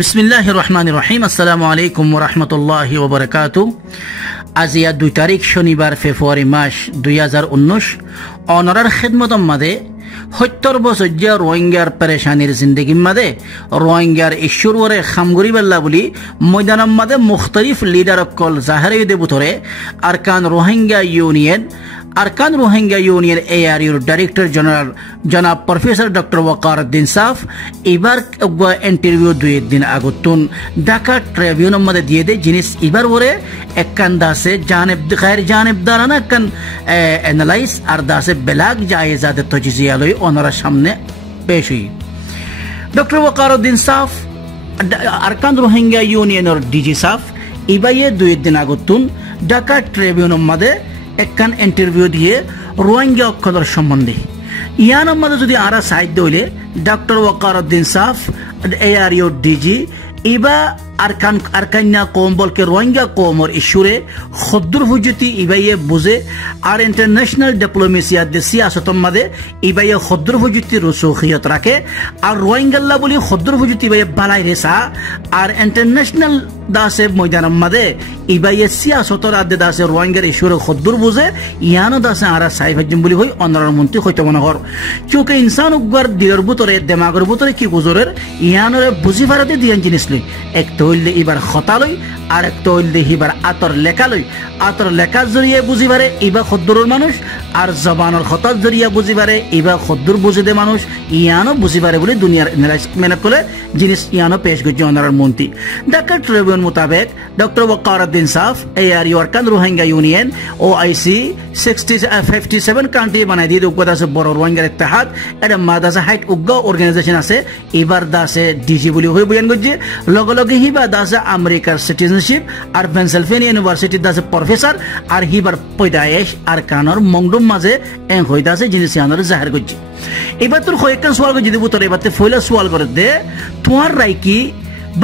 বিসমিল্লাহির রহমানির রহিম। আসসালামু আলাইকুম ওয়া রাহমাতুল্লাহি ওয়া বারাকাতুহু। আজ 2 তারিখ শনিবার ফেব্রুয়ারি মাস 2019 অনরার খেদমতম মাদে 70 বছর যে রোহিঙ্গার পেরেশানির জিন্দগির মাদে রোহিঙ্গার ইস্যুর ওরে খামগুরি বেল্লা বলি ময়দানম মাদে মুখতালিফ লিডার অকল জাহেরে দেবুতরে আরকান রোহিঙ্গা ইউনিয়ন ARUর ডাইরেক্টর জেনারেল জনাব প্রফেসর ডক্টর ওয়াকারউদ্দিন সাফ এবার ইন্টারভিউ 2 দিন আগতুন ঢাকা ট্রিবিউন মধ্যে দিয়ে দেয় জিনিস এবার ওরে একখান দাসে জানেবদারানা একখান অ্যানালাইজ আর দাসে বেলাগ জায়েজাতে তজিজিয়ালই ওনার সামনে পেশ হই। ডক্টর ওয়াকারউদ্দিন সাফ আরকান রোহিঙ্গা ইউনিয়নের ডিজি সাফ ইবাইয়ে 2 দিন আগতুন ঢাকা ট্রিবিউন মধ্যে একখান ইন্টারভিউ দিয়ে রোহিঙ্গা অক্ষর সম্বন্ধে ইয়ানোর মধ্যে যদি আরা সাহিত্য হইলে ডক্টর ওয়াকারউদ্দিন সাফ ARU ডিজি ইবা আরকান্না কৌম বলকে রোহিঙ্গা কৌমর ইস্যুরে খদ্দুর হুজুতি ইবাইয়ে বুঝে আর ইন্টারন্যাশনাল ডিপ্লোমেসি আর সিয়াসতম মাদে ইবাইয়ে খদ্দুর হুজুতি রসুখিয়ত রাখে আর রোহিঙ্গাল্লা বলি খদ্দুর হুজুতি ইবাইয়ে বালাই রেসা আর ইন্টারন্যাশনাল দাসে ময়দানম মাদে ইবাইয়ে সিয়াসতর আদে দাসে রোহিঙ্গার ইস্যুরে খদ্দুর বুঝে ইয়ানো দাসে আরা সাইফ হাজিম বলি হই অনরার মন্ত্রী হইতে মনে হর চোখে ইনসান উগার দিলের বুতরে দেমাগের বুতরে কি গুজরের ইয়ানোরে বুঝি ভারতে দিয়ান জিনিস লই এক হইলে এবার খতালই আর একটা হইলে এবার আতর লেখালই আতর লেখার জরিয়ে বুঝি পারে এবার খদ্দুরের মানুষ আর জবানের খতার জরিয়া বুঝি পারে এবার খদ্দুর বুঝি দে মানুষ ইয়ানো বুঝি পারে বলে দুনিয়ার মেহনত করে জিনিস ইয়ানো পেশ করছে অনারার মন্ত্রী। ঢাকা ট্রিবিউন মোতাবেক ডক্টর ওয়াকারউদ্দিন সাফ ARU Arakan Rohingya Union OIC 57 country বানাই দিয়ে উগ্র দাসে বড় রোহিঙ্গার ইত্তেহাদ এটা মাদাসে হাইট উগ্র অর্গানাইজেশন আছে এবার দাসে ডিজি বলি হয়ে বয়ান করছে লগে লগে হিবা দাসে আমেরিকার সিটিজেনশিপ আর পেনসিলভেনিয়া ইউনিভার্সিটি দাসে প্রফেসর আর হিবার পয়দায়েশ আর কানর মংডুম মাঝে এং হই দাসে জিনিস আনার জাহির করছে। এবার তোর কয়েকটা সওয়াল করছি দিব তোর এবার ফয়লা সওয়াল করে দে তোমার রায় কি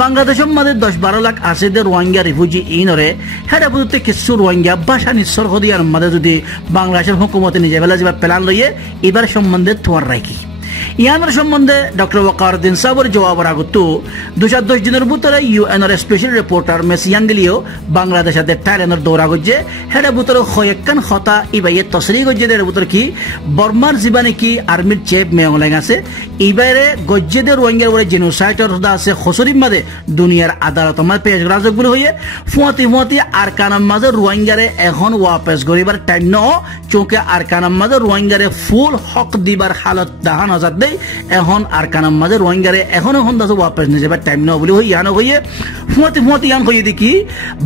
বাংলাদেশের মধ্যে 10-12 লাখ আছে যে রোহিঙ্গা রিফিউজি ইনরে হেডা বুঝতে কিছু রোহিঙ্গা ভাষা নিঃসর হদিয়ার মধ্যে যদি বাংলাদেশের হুকুমতে নিজে বেলা যাবার প্ল্যান লইয়ে এবার সম্বন্ধে তোমার রায় কি ইয়ানোর সম্বন্ধে ডক্টর ওয়াকারউদ্দিন সাহেবের জবাবের আগত 210 দিনের ভিতরে UN স্পেশাল রিপোর্টার মেস ইয়াঙ্গলিও বাংলাদেশের থাইল্যান্ডের দৌড়া গজ্জে হেডা ভিতরে কয়েকখান কথা ইবাইয়ে তসরি গজ্জে এর ভিতরে কি বর্মার জীবনে কি আর্মির চেপ মেয়ংলাইং আছে ইবাইরে গজ্জেদের রোহিঙ্গার উপরে জেনোসাইডর আছে খসরির মাঝে দুনিয়ার আদালত মাঝে পেশ রাজক বলে হইয়ে ফুয়াতি আরকানার মাঝে রোহিঙ্গারে এখন ওয়াপস গরিবার টাইম ন চোখে আরকানার মাঝে রোহিঙ্গারে ফুল হক দিবার হালত দাহান হাজার দেয় এখন আরকানার মাঝে রোহিঙ্গারে এখন দাসে ওয়াপস নিয়ে যাবার টাইম ন বলে হই ইয়ানো হইয়ে ফুয়াতি ইয়ান হইয়ে দেখি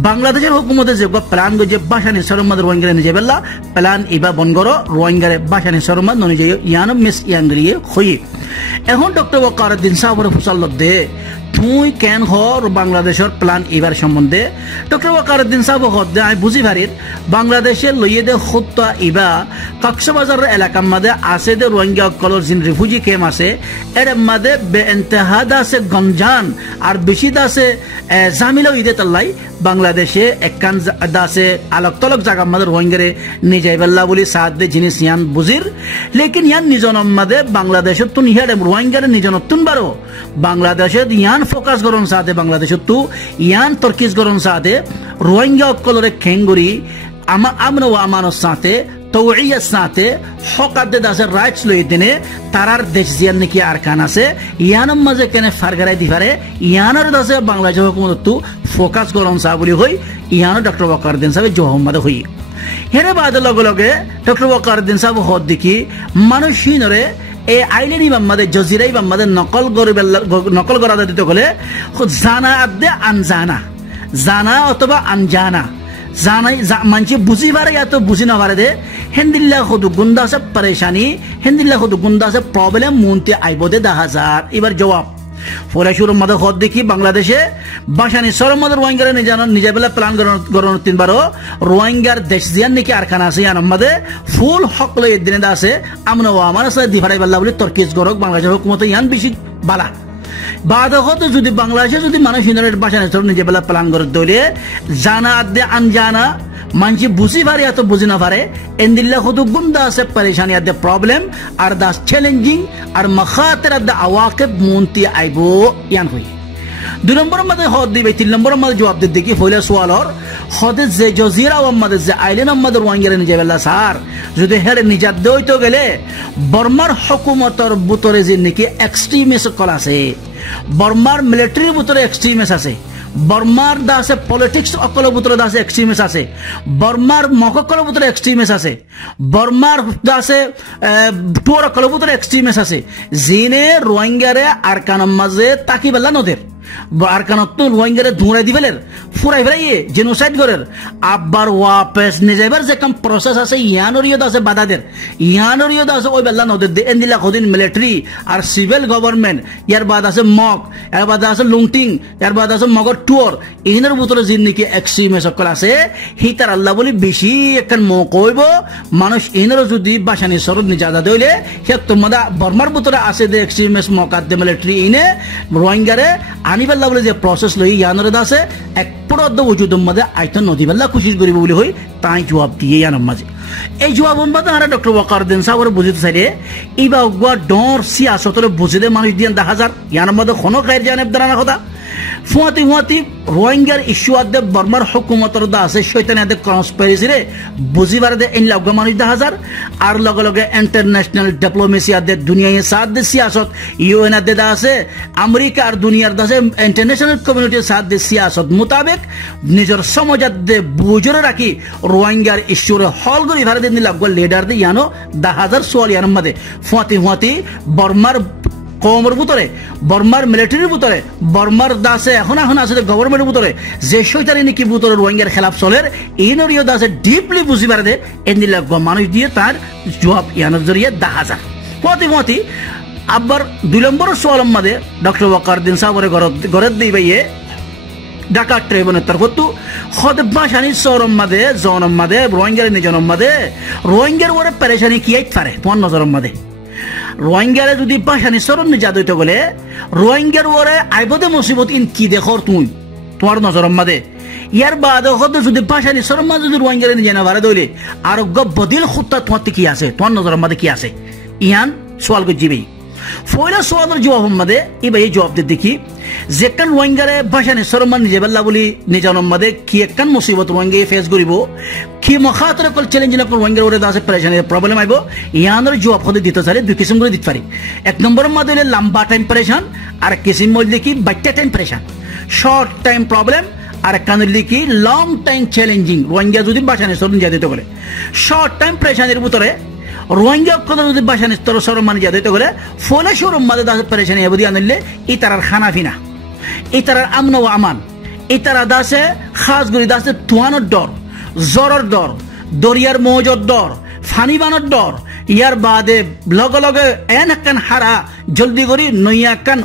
বাংলাদেশের হুকুমতে যে প্ল্যান গজে বাসানি সরমাদ রোহিঙ্গারে নিয়ে যাবেলা প্ল্যান ইবা বনগর রোহিঙ্গারে বাসানি সরমাদ ননি যাই ইয়ানো মিস ইয়াঙ্গলিয়ে হইয়ে এখন ডক্টর ওয়াকারউদ্দিন সাহেবের ফুসাল দে তুই কেন হর বাংলাদেশের প্ল্যান এবার সম্বন্ধে ডক্টর ওয়াকারউদ্দিন সাহেব হদ্দে আমি বুঝি পারির বাংলাদেশের লইয়ে দে হত্যা ইবা কক্সবাজারের এলাকার মাঝে আছে দে রোহিঙ্গা কলর জিন রিফিউজি ক্যাম্প আছে এর মাঝে বেএনতেহাদ আছে গঞ্জান আর বেশি দাসে জামিলা ইদে তাল্লাই বাংলাদেশে একখান দাসে আলোক তলক জায়গার মাঝে রোহিঙ্গারে নিয়ে যাইবেল্লা বলি সাদ দে জিনিস ইয়ান বুঝির লেকিন ইয়ান নিজনের মাঝে বাংলাদেশের তুন ইহারে রোহিঙ্গারে নিজনের তুন বারো বাংলাদেশের ইয়ান ফোকাস করন সাথে বাংলাদেশের তু ইয়ান তর্কিজ করন সাথে রোহিঙ্গা অকলরে খেঙ্গুরি আমরা আমানোর সাথে তৌইয়ার সাথে হকাদে দাসের রাইটস লই দিনে তারার দেশ জিয়ান নাকি আরকান আছে ইয়ানোর মাঝে কেনে ফারগারাই দি পারে ইয়ানোর দাসে বাংলাদেশের হুকুমত তু ফোকাস করন সা বলি হই ইয়ানো ডক্টর ওয়াকারউদ্দিন সাহেব জহম্মদ হই হেরে বাদ লগে লগে ডক্টর ওয়াকারউদ্দিন সাহেব হদ দেখি মানুষ হিনরে এই আইলেনি বাম্মাদের জজিরাই বাম্মাদের নকল করা দিতে গেলে জানা আদে আনজানা জানা অথবা আনজানা জানাই মানছি বুঝি পারে এত বুঝি না পারে দে হেন্দিল্লা খুদু গুন্দা আছে পরেশানি হেন্দিল্লা খুদু গুন্দা আছে প্রবলেম মুনতে আইব দে 10,000 এবার জবাব ফরাসুর মধ্যে হদ দেখি বাংলাদেশে বাসানি সরমদের রোহিঙ্গারে নিজে বেলা প্ল্যান গরণ 3বারও রোহিঙ্গার দেশ জিয়ান নাকি আরখানা আছে ইয়ার মধ্যে ফুল হক লই দিনে দা আছে আমনো আমার সাথে দিফারাই বেলা বলে তর্কিজ গরক বাংলাদেশের হুকুমত ইয়ান বেশি বালা বাদহত যদি বাংলাদেশে যদি মানুষ ইন্টারনেট বাসানি সর নিজে বেলা প্ল্যান করে দইলে জানা আদে আনজানা মানছি বুঝি পারে এত বুঝি না পারে এন্দিল্লা খুদু গুন্দা আছে পরেশানি আদে প্রবলেম আর দা চ্যালেঞ্জিং আর মখাতের আদে আওয়াকিব মুনতি আইবো ইয়ান হই দুই নম্বরের মধ্যে হদ দিবে, তিন নম্বরের মধ্যে জবাব দিতে দেখি ফইলা সোয়ালর হদে যে জজিরা ওয়াম্মাদের যে আইলেন আমাদের রোহিঙ্গারে নিজে বেলা স্যার যদি হেরে নিজাত দইতো গেলে বর্মার হুকুমতর বুতরে যে নাকি এক্সট্রিমিস্ট কল আছে, বর্মার মিলিটারির বুতরে এক্সট্রিমিস্ট আছে, বর্মার দা আছে পলিটিক্স অকল বুতরে দা আছে এক্সট্রিমিস্ট আছে, বর্মার মককল বুতরে এক্সট্রিমিস্ট আছে, বর্মার দা আছে টুয়ার অকল বুতরে এক্সট্রিমিস্ট আছে, জিনে রোহিঙ্গারে আরকানের মাঝে তাকি বেলা নদের আরকানত তো রোহিঙ্গারে ধুঁড়াই দি ফেলের ফুরাই ফেলাইয়ে জেনোসাইড করের আবার ওয়াপেস নিজেবার যে কাম প্রসেস আছে ইয়ানরিয়ত আছে বাধাদের ইয়ানরিয়ত আছে ওই বেলা নদের দে এন্দিলা কদিন মিলিটারি আর সিভিল গভর্নমেন্ট ইয়ার বাদ আছে মক এর বাদ আছে লুংটিং এর বাদ আছে মগর টুয়ার ইনের ভিতরে যে নাকি এক্সট্রিমিস্ট সকল আছে হি তার আল্লাহ বলি বেশি একখান কইব মানুষ ইনের যদি বাসানি সরদ নিজাদা দইলে সে তোমাদা বর্মার ভিতরে আছে যে এক্সট্রিমিস্ট মকাত দে মিলিটারি ইনে রোহিঙ্গারে আনিবেল্লা বলে যে প্রসেস লই ইয়ানরে আছে এক পরদ্দ ওজুদম মাঝে আইতন নদীবেল্লা কোশিশ করিব বলে হই তাই জবাব দিয়ে ইয়ানোর মাঝে এই জবাব মাঝে হারা ডক্টর ওয়াকারউদ্দিন সাহেব বুঝিতে চাইলে ইবা গুয়া ডর সিয়াসতরে বুঝিদে মানুষ দিয়ে 10,000 ইয়ানোর মাঝে কোনো গায়ের জানেব দাঁড়ানোর কথা ফুয়াতি ফুয়াতি রোহিঙ্গার ইস্যু আদে বর্মার হুকুমতর দা আছে শৈতানি আদে কনস্পিরেসি রে বুঝিবার দে ইন লাগা মানুষ 10,000 আর লগে লগে ইন্টারন্যাশনাল ডিপ্লোমেসি আদে দুনিয়ায় সাথ দে সিয়াসত ইউএন আদে দা আছে আমেরিকা আর দুনিয়ার দা আছে ইন্টারন্যাশনাল কমিউনিটির সাথ দে সিয়াসত মোতাবেক নিজের সমাজ আদে বুঝরে রাখি রোহিঙ্গার ইস্যুরে হল করি ভারে দিন লাগা লিডার দে ইয়ানো 10,000 সোয়াল ইয়ানোর মধ্যে ফুয়াতি ফুয়াতি বর্মার কমর ভিতরে বর্মার মিলিটারির ভিতরে বর্মার দাসে এখন আছে গভর্নমেন্টের ভিতরে যে শৈতানি নাকি ভিতরে রোহিঙ্গার খেলাফ চলের ইনরিও দাসে ডিপলি বুঝিবার দে এন্দি লাগা মানুষ দিয়ে তার জবাব ইয়ানোর জরিয়ে 10,000 পতি পতি আবার 2 নম্বর সোয়ালের মধ্যে ডক্টর ওয়াকারউদ্দিন সাহেবের ঘরে দিবাইয়ে ঢাকা ট্রাইব্যুনাল তার কত হদ বাসানি সরম মাদে জনম মাদে রোহিঙ্গার নিজনম মাদে রোহিঙ্গার ওরে পরেশানি কি আইত পারে তোমার নজরম মাদে রোহিঙ্গারে যদি বাসানি সরম নিজাদ হইতে গেলে রোহিঙ্গার ওরে আইবদে মুসিবত ইন কি দেখর তুই তোমার নজরম মাদে ইয়ার বাদে হদ যদি বাসানি সরম মাদে যদি রোহিঙ্গারে নিজে না ভারে দইলে আর বদিল খুত্তা তোমার কি আছে তোমার নজরম মাদে কি আছে ইয়ান সওয়াল গজিবি ফয়লা সোয়ালের জবাব মাদে ইবাই জবাব দে দেখি যেকান রোহিঙ্গারে বাসানি সরমান নিজে বেল্লা বলি নিজানম মাদে কি একখান মুসিবত রোহিঙ্গা ফেস করিব কি মখাতরে কল চ্যালেঞ্জ না রোহিঙ্গার ওরে দাসে পরেশানি প্রবলেম আইব ইয়ানোর জবাব হদে দিতে চাইলে দুই কিসম করে দিতে পারি এক নম্বরের মাদে হইলে লম্বা টাইম পরেশান আর কিসম মধ্যে কি বাচ্চা টাইম পরেশান শর্ট টাইম প্রবলেম আর কানের লিখি লং টাইম চ্যালেঞ্জিং রোহিঙ্গা যদি বাসানি সরমান যা দিতে গেলে শর্ট টাইম পরেশানির ভিতরে রোহিঙ্গা কথা যদি বাসানি সরম মানে যা দিতে গেলে ফলে সরম মাদে দাসে পরেশানি এবদি আনলে ই তারার খানা ফিনা ইতারার আমন ও আমান ইতারা দাসে খাস গুলি দাসে তুয়ানোর ডর জ্বরের ডর দরিয়ার মৌজর ডর ফানিবানোর ডর ইয়ার বাদে লগে লগে এন একখান হারা জলদি করি নইয়া একখান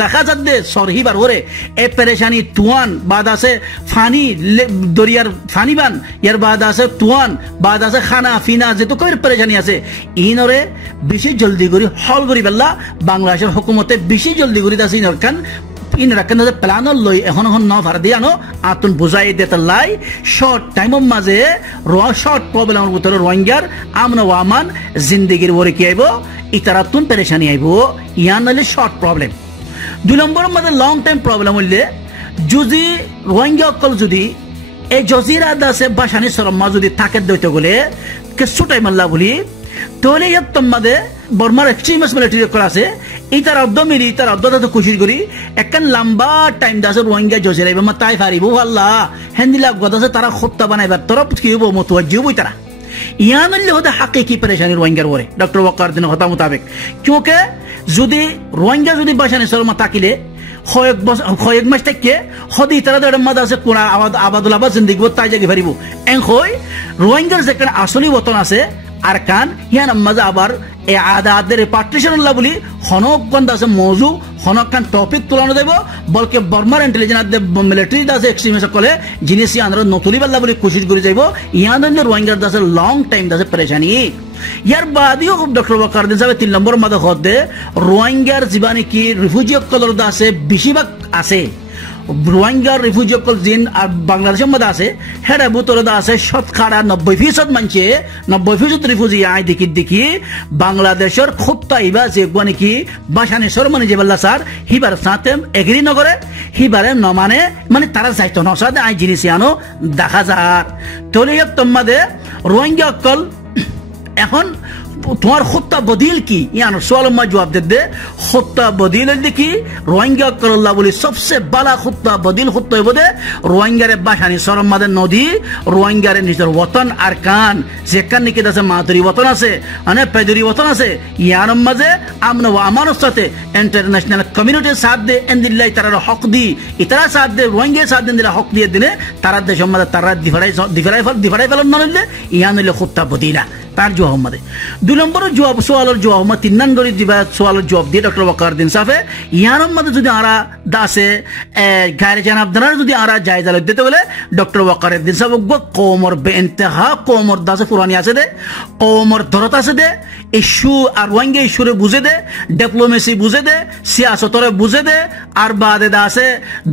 দেখা যাচ্ছে সরহিবার ওরে এ পেরেশানি তুয়ান বাদ আছে ফানি দরিয়ার ফানিবান ইয়ার বাদ আছে তুয়ান বাদ আছে খানা ফিনা যেহেতু কবির পেরেশানি আছে ইনরে বেশি জলদি করি হল করি বেল্লা বাংলাদেশের হুকুমতে বেশি জলদি করি দাসে ইনরখান ইন রাখেন প্ল্যানর লই এখন ন ভাড়া দিয়ে আনো আতুন বুঝাই দিতে লাই শর্ট টাইমের মাঝে শর্ট প্রবলেমের ভিতরে রোহিঙ্গার আমন ওয়ামান জিন্দগির ওরে কি আইব ইতারাতুন পেরেশানি আইব ইয়ান হলে শর্ট প্রবলেম 2 নম্বরের মধ্যে লং টাইম প্রবলেম হইলে যদি রোহিঙ্গা অকল যদি এই জজিরা দাসে বাসানি সরম্মা যদি থাকে দইতে গেলে কিছু টাইম আল্লাহ বলি তাহলে ইয়ার তোমাদের বর্মার এক্সট্রিমিস্ট মিলিটারি করা আছে ইতার অর্ধ মিলি ইতার অর্ধ দাতে খুশি করি একখান লম্বা টাইম দাসে রোহিঙ্গা জজিরা এবার তাই ফারিব আল্লাহ হেন্দিলা গদাসে তারা হত্যা বানাইবার তরফ কি হবো মতুয়াজি হবই তারা ইয়ান হতে হাকে কি পরেশানি রোহিঙ্গার ওরে ডক্টর ওয়াকারউদ্দিনের কথা মোতাবেক কিউকে যদি রোহিঙ্গা যদি বাসানি সরমা থাকিলে কয়েক মাস থেকে হদি তারা মাদ আছে কোনা আবাদুল আবাদ জিন্দিগি তাই জাগি ফারিব এন হই রোহিঙ্গার যেখানে আসলি বতন আছে আর কান ইয়ান মাঝে আবার এই আদাদের পার্টিশন আল্লাহ বলি হনকগন্ধ আছে মৌজু হনকান টপিক তুলানো দেব বলকে বর্মার ইন্টেলিজেন্স মিলিটারি দাসে এক্সট্রিমিস্ট কলে জিনিস ইয়ান নতুলি পাল্লা বলে কোশিশ করে যাইব ইয়ান রোহিঙ্গার দাসে লং টাইম দাসে পরেশানি ইয়ার বাদিও ডক্টর ওয়াকারউদ্দিন সাহেব 3 নম্বর মাদে হদে রোহিঙ্গার জীবানী কি রিফিউজি কলর দাসে বেশিরভাগ আছে রোহিঙ্গা রিফিউজি কল জিন আর বাংলাদেশের মধ্যে আছে হেরা বুতরে আছে 90% মানছে 90% রিফিউজি আই দেখি বাংলাদেশের খুত্তা ইবা যে নাকি বাসানি সরমানি যে বললা স্যার হিবার সাথে এগ্রি নগরে হিবারে মানে তারা চাইতো না সাথে আই জিনিস আনো দেখা যার তলে তোমাদের রোহিঙ্গা কল এখন তোমার খুত্তা বদিল কি ইয়ান সওয়াল মা জবাব দে খুত্তা বদিল দেখি রোহিঙ্গা করল্লা বলি সবচেয়ে বালা খুত্তা বদিল খুত্তা বদে রোহিঙ্গারে বাসানি সরম মাদের নদী রোহিঙ্গারে নিজের ওতন আর কান যেখান নাকি আছে মাদুরি ওতন আছে মানে পেদুরি ওতন আছে ইয়ার মাঝে আমন ও আমানত সাথে ইন্টারন্যাশনাল কমিউনিটির সাথ দে এন্দিল্লাই তারা হক দি ইতারা সাথ দে রোহিঙ্গা সাথ দিন হক দিয়ে দিনে তারা দেশের মাঝে তারা দিফাড়াই ফেলন না হইলে ইয়ান হইলে খুত্তা বদিলা তার জবাব মাদে 2 নম্বরের জবাব সওয়ালের জবাব মা 3 নম্বরের দিবা সওয়ালের জবাব দিয়ে ডক্টর ওয়াকার উদ্দিন সাফে ইয়ার মধ্যে যদি আরা দাসে গায়রে জানাব দানার যদি আরা জায়জা লই দিতে বলে ডক্টর ওয়াকার উদ্দিন সাফ কোমর বেইনতেহা কোমর দাসে পুরানি আছে দে কোমর দরত আছে দে ইস্যু আর রোহিঙ্গা ইস্যুরে বুঝে দে ডিপ্লোমেসি বুঝে দে সিয়াসতরে বুঝে দে আর বাদে দাসে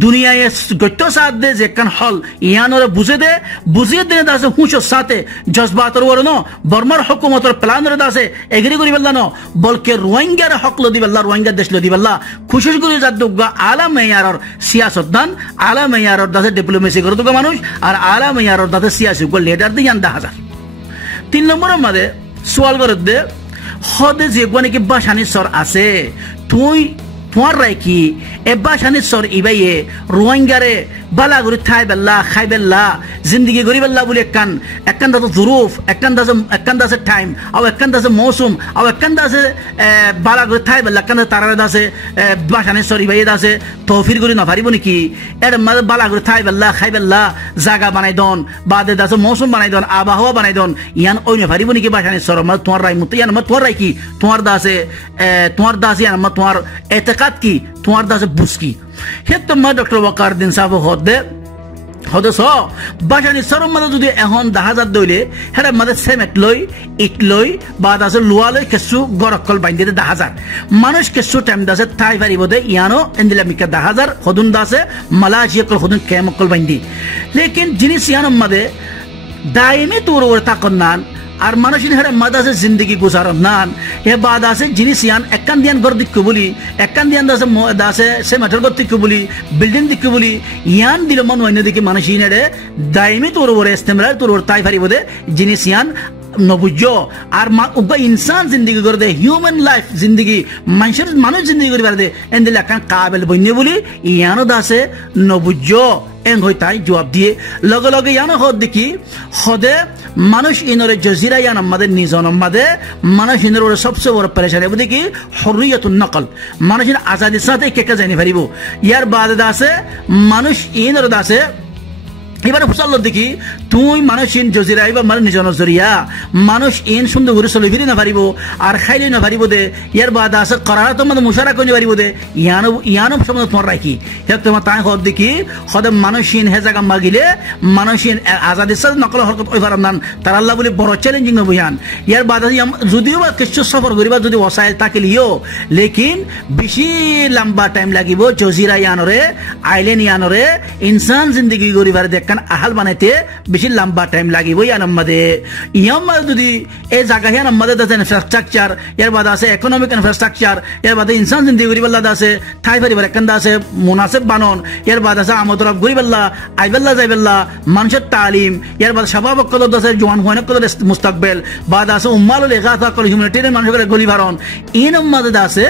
দুনিয়ায় গত্য সাথ দে যে কান হল ইয়ানরে বুঝে দে বুঝিয়ে দে দাসে হুঁশর সাথে জজবাতর ওরনো বর্মার হুকুমতর প্ল্যানরে দাসে এগ্রি করি বললা ন বলকে রোহিঙ্গার হক লদি বললা রোহিঙ্গা দেশ লদি বললা খুশি করি যাদুগা আলা মেয়ারর সিয়াসতদান আলা মেয়ারর দাসে ডিপ্লোমেসি করে দুগা মানুষ আর আলা মেয়ারর দাসে সিয়াসি গো লিডার দি জানদা হাজার 3 নম্বরের মধ্যে সওয়াল করে দে হদে যে কোনে কি বাসানি সর আছে তোমার রায় কি এ বাসানি সর ইবাইয়ে রোহিঙ্গারে বালা করে থাই বেল্লা খাই বেল্লা জিন্দগি গরি বেল্লা বলে একখান দাসে জুরুফ একখান দাসে টাইম আর একখান দাসে মৌসুম আর একখান দাসে বালা করে থাই বেল্লা একখান তারারে দাসে বাসানি সর ইবাইয়ে দাসে তৌফির করি না পারিব নাকি এর মাঝে বালা করে থাই বেল্লা খাই বেল্লা জাগা বানাই দন বাদে দাসে মৌসুম বানাই দন আবহাওয়া বানাই দন ইয়ান ওই না পারিব নাকি বাসানি সর মানে তোমার রায় মতো ইয়ান তোমার রায় কি তোমার দাসে ইয়ান তোমার এতেকাত কি তোমার দাসে বুঝ কি হে তোমার ডক্টর ওয়াকার উদ্দিন সাহেব হদে স বাসানি সরম মাঝে যদি এখন 10,000 দইলে হেরা মাঝে সেমেট ইট লই বা দাসে লোয়া লই কেসু গরকল বাইন্দে 10,000 মানুষ কেসু টাইম দাসে থাই পারিব দে ইয়ানো এন্দিলামিকা 10,000 হদুন দাসে মালয়েশিয়া কল হদুন কেমকল বাইন্দি লেকিন জিনিস ইয়ানো মাঝে দাইমি তোর ওর তাকন্নান আর মানুষের হেরে মাদাসে জিন্দগি গুজারন নান এ বাদ আছে জিনিস ইয়ান একখান দিয়ান ঘর দিক্কু বলি একখান দিয়ান দাসে সে মাঠের ঘর দিক্কু বলি বিল্ডিং দিক্কু বলি ইয়ান দিল মন অন্য দিকে মানুষ ইনেরে দাইমি তোর ওরে ইস্তেমরার তোর ওর তাই পারিব দে জিনিস ইয়ান নবুজ্জ আর ইনসান জিন্দগি করে দে হিউম্যান লাইফ জিন্দগি মানুষ জিন্দগি করে দে এন্দিল একখান কাবেল বন্য বলি ইয়ানো দাসে নবুজ্জ এং হই তাই জবাব দিয়ে লগে লগে ইয়ানো হদ দেখি হদে মানুষ ইনরে জজিরা ইয়ান আমাদের নিজন আমাদের মানুষ ইনরে সবচেয়ে বড় পরেশানি বুঝি কি হরিয়াতুন নকল মানুষের আজাদির সাথে কে জানি পারিব ইয়ার বাদে দাসে মানুষ ইনরে দাসে এবারে ফুসাল দেখি তুই মানুষ ইন জজিরা এবার মানে নিজ নজরিয়া মানুষ ইন সুন্দর করে চলে ফিরি না পারিব আর খাইলে না পারিব দে ইয়ার বাদ আছে করারা তোমার মুশারা করে পারিব দে ইয়ানো সময় তোমার রাখি হে তোমার তাই হদ দেখি হদে মানুষ ইন হে জায়গা মাগিলে মানুষ ইন আজাদের সাথে নকল হরকত ওই পারাম নান তার আল্লাহ বলে বড় চ্যালেঞ্জিং অভিযান ইয়ার বাদ যদিও বা কিছু সফর করিবা যদি ওসাইল তাকিলিও লেকিন বেশি লম্বা টাইম লাগিব জজিরা ইয়ানরে আইল্যান্ড ইয়ানরে ইনসান জিন্দগি গরিবার দেখ আহাল বানাইতে বেশি লম্বা টাইম লাগিব ইয়াম যদি এই জায়গা হিয়ান আমাদের আছে ইনফ্রাস্ট্রাকচার এর বাদ আছে ইকোনমিক ইনফ্রাস্ট্রাকচার এর বাদে ইনসান জিন্দগি গরিবাল্লা আছে ঠাই পারিবার একখান আছে মুনাসিব বানন এর বাদ আছে আমদরব গরিবাল্লা আইবাল্লা যাইবাল্লা মানুষের তালিম এর বাদ শাবাব কল আছে জওয়ান হয়না কল মুস্তাকবেল বাদ আছে উম্মালুল ইগাথা কল হিউম্যানিটেরিয়ান মানুষের গলি ভারন ইন আমাদের আছে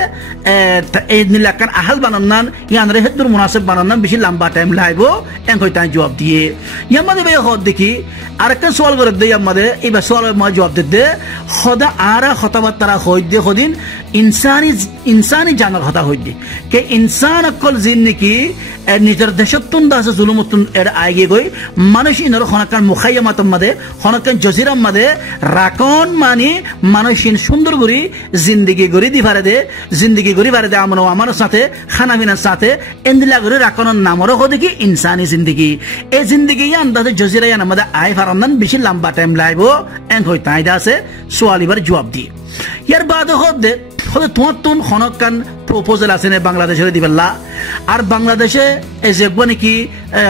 এই নিলাকান আহাল বানন নান ইয়ান রে হেদুর মুনাসিব বানন নান বেশি লম্বা টাইম লাগবো এন কই তাই জবাব দিয়ে ইয়ামাদে ভাই হদ দেখি আরেকটা সওয়াল করে দে ইয়ামাদে এবার সওয়ালের মা জবাব দে খোদা আরা কথাবার্তা হই দে খদিন ইনসানি জানার কথা হই দে কে ইনসান অকল জিন নাকি নিজের দেশতুন দাসে জুলুমতুন এর আগে গই মানুষ ইনর খনাকান মুখাইয়ামাত মাদে খনাকান জজিরাম মাদে রাকন মানি মানুষ ইন সুন্দর করি জিন্দগি গরি দি পারে দে আমনো আমার সাথে খানাবিনার সাথে এন্দিলা করে রাকনের নামরও হদে কি ইনসানি জিন্দগি এই জিন্দগি আন্দাজে জজিরা ইয়ান আমাদের আই ফারান্দান বেশি লম্বা টাইম লাগবো এন হই তাই দাসে সোয়ালিবার জবাব দি ইয়ার বাদ হদ হলে তোমার তুন হনকান প্রপোজাল আছে না বাংলাদেশের দিবেল্লা আর বাংলাদেশে এই যে নাকি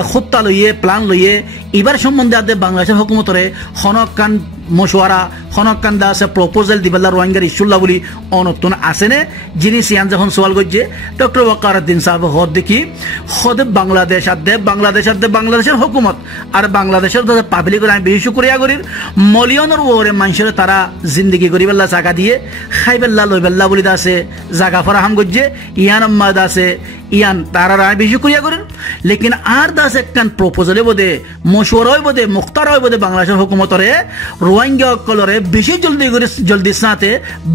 খুত্তা লইয়ে প্ল্যান লইয়ে এবার সম্বন্ধে আদে বাংলাদেশের হুকুমতরে হনকান মশওয়ারা হনকান দা আছে প্রপোজাল দিবেল্লা রোহিঙ্গার ইস্যুল্লা বলি অনতুন আছে না যিনি সিয়ান যখন সওয়াল করছে ডক্টর ওয়াকারউদ্দিন সাহেব হদ দেখি হদ বাংলাদেশ আদে বাংলাদেশের হুকুমত আর বাংলাদেশের পাবলিক আমি বেশি করিয়া করির মলিয়নের ওরে মানুষের তারা জিন্দগি করিবেল্লা জায়গা দিয়ে খাইবেল্লা লইবেল্লা বলি আছে জায়গা ফরাহাম করছে ইয়ান আম্মাদ আছে ইয়ান তারা রায় বেশি করিয়া করেন লেকিন আর দাস একখান প্রপোজালে বোধে মশওয়ারাই বোধে মুখতারাই বোধে বাংলাদেশের হুকুমতরে রোহিঙ্গা কলরে বেশি জলদি সাথে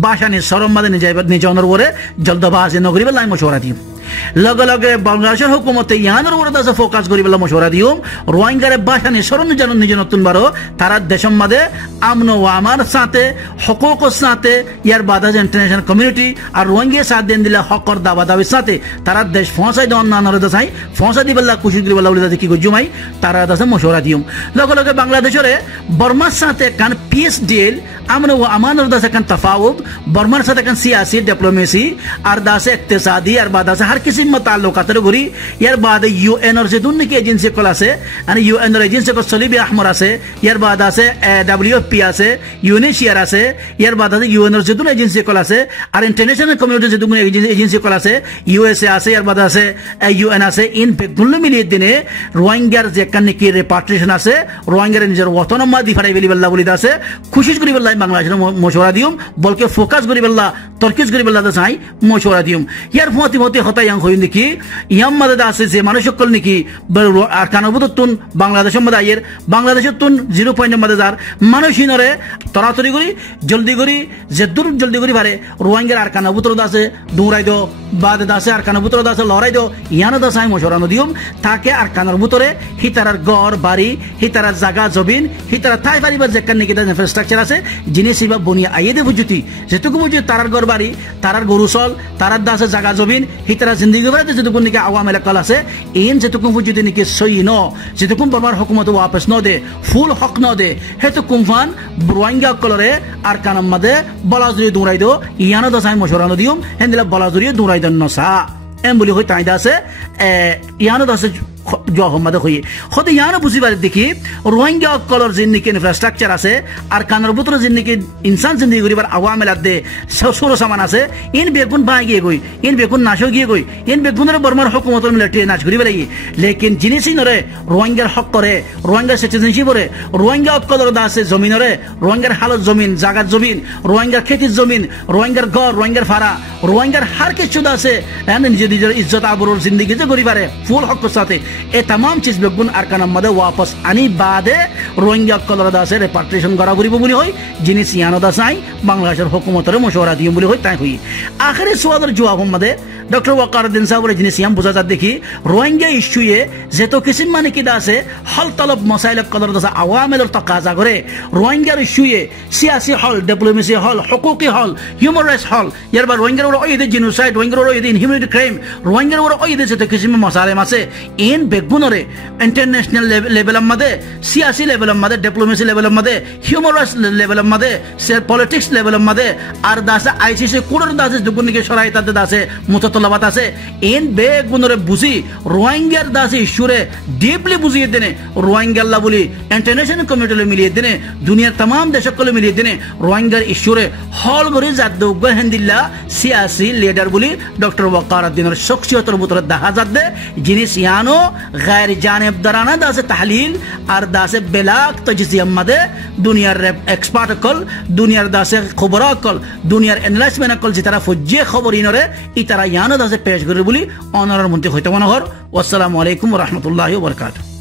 বাসানি সরম মাদে নিজে অনর জলদবাজি নগরী বেলা মশওয়ারা দিম লগে লগে বাংলাদেশের হুকুমতে ইয়ানোর উপরে দাসে ফোকাস করি বেলা মশওয়ারা দিম রোহিঙ্গারে বাসানি সরম নিজে নতুন বারো তারা দেশের মাদে আমন ও আমার সাথে হকুক সাথে ইয়ার বাধা ইন্টারন্যাশনাল কমিউনিটি আর রোহিঙ্গা সাথ দেন দিলে হকর দাবা দাবির সাথে তারা দেশ ফসাই দেওয়ার নানার দাসাই ফসা দিবেলা কুশি দিবেলা বলে দাসে কি গুজুমাই তারা দাসে মশওয়ারা দিম লগে লগে বাংলাদেশের বর্মার সাথে কান পিস ডিল আমন ও আমানোর দাসে কান তফাউদ বর্মার সাথে কান সিয়াসি ডিপ্লোমেসি আর দাসে ইকতিসাদি আর বাদা हर किसी में ताल्लुकात गुरी यार बाद यूएन और जदुन की एजेंसी को लासे यानी यूएन और एजेंसी को सलीब अहमर आसे यार बाद आसे डब्ल्यूएफपी आसे यूएनएचसीआर आसे यार बाद आसे यूएन और जदुन एजेंसी को लासे और इंटरनेशनल कम्युनिटी जदुन एजेंसी को लासे यूएसए आसे यार बाद आसे यूएन आसे इन पे गुल्लू मिलिए दिने रोहिंग्यार जे करने की रिपाट्रिएशन आसे रोहिंग्यार निजर वतनमा दिफाराई बेली बल्ला बोली दासे खुशिश करी बल्ला बांग्लादेश मशवरा दियुम बल्कि फोकस करी बल्ला तर्किज करी बल्ला दासाई मशवरा दियुम यार photo photo yang hoyin diki yam mada da ase je manush kol niki ar kanabut tun bangladesh mada ayer bangladesh tun 0 point mada dar manush hinore taratari gori joldi gori jedur joldi gori bare rohingya ar kanabut da ase durai do bad da ase ar kanabut da ase lorai do yana da sai moshorano dium take ar kanabutore hitarar gor bari hitarar jaga jobin hitara thai bari ba jekan niki da infrastructure ase jinis iba boniya ayede bujuti jetuku buju tarar gor bari tarar gorusol tarar da ase jaga jobin hitara जिंदगी भर जेतुकुन निके आवाम इलाका से इन जेतुकुन फुजुदि निके सही न जेतुकुन बर्मार हुकूमत वापस न दे फुल हक न दे हेतु कुमफान रोहिंग्या कलरे आर कानम मदे बलाजुरी दुराई दो यानो दसाई मशवरा न दियुम हेंदिला बलाजुरी दुराई दन नसा एम बोली होय ताइदा से यानो दस जो हमदा होई खुद यानो बुझी बारे देखी रोहिंग्या कलर जिन्नी के इंफ्रास्ट्रक्चर আছে আর কানার বুতর জিন্নি के इंसान जिंदगी गरीबर आवाम दे सोरो सामान আছে इन बेगुन बाय गए गई इन बेगुन नाशो गए गई इन बेगुन रे बर्मार हुकूमत मिलिटारी नाच गरी बेलाई लेकिन जिनिसि नरे रोहिंग्यार हक करे रोहिंग्या सिटीजनशिप रे रोहिंग्या कलर दासे जमीन रे रोहिंग्यार हालत जमीन জায়গা जमीन रोहिंग्यार खेती जमीन रोहिंग्यार घर रोहिंग्यार फारा रोहिंग्यार हर কিছু দাসে এন্ড নিজের इज्जत आबरूर जिंदगी जे गरीबारे फुल हक साथे ए तमाम चीज बेगुन आरकाना मदे वापस आनी बादे रोहिंग्या कलर दासे रिपाट्रिएशन करा गरीब बोली होय जिनिस यानो दासाई बांग्लादेशर हुकूमतरे मशवरा दियो बोली होय ताई होई आखिरी सवालर जवाब मदे डॉक्टर वकारुद्दीन साहब बोले जिनिस याम बुझा जात देखी रोहिंग्या इश्यूए जेतो किसिम माने की दासे हल तलब मसाइल कलर दासा आवामिलर तकाजा करे रोहिंग्या इश्यूए सियासी हल डिप्लोमेसी हल हुकूकी हल ह्यूमन राइट्स हल यारबा रोहिंग्या रो ओइदे जेनोसाइड रोहिंग्या रो ओइदे इनह्यूमैनिटी क्राइम रोहिंग्या रो ओइदे जेतो किसिम मसाले मासे इन बेगुनरे इंटरनेशनल लेवल मदे सियासी लेवल मदे डिप्लोमेसी लेवल मदे ह्यूमन राइट्स लेवल मदे से पॉलिटिक्स लेवल मदे आर दासे आईसीसी कोडर दासे दुगुन के शराइत दासे मुततलबात আছে इन बेगुनरे बुझी रोहिंग्यार दासे इश्यूरे डीपली बुझिए देने रोहिंग्याल्ला बोली इंटरनेशनल कम्युनिटी मिलिए देने दुनिया तमाम देशकले मिलिए देने रोहिंग्यार इश्यूरे हल गरी जादो गहंदिल्ला सियासी लीडर बोली डॉक्टर वकारुद्दीनर शख्सियतर बुतर দেখা যাচ্ছে जिनिस यानो गैर जानिबदाराना दासे तहलील और दासे बेलाक तजजिया मदे दुनियार एक्सपर्ट कल दुनियार दासे खबरा कल दुनियार एनालाइजमेंट कल जितारा फज्जे खबर इनरे इतारा यानो दासे पेश करे बोली অনারার মধ্যে হইতে মনোহর। আসসালামু আলাইকুম ওয়া রাহমাতুল্লাহি ওয়া বারাকাতুহু।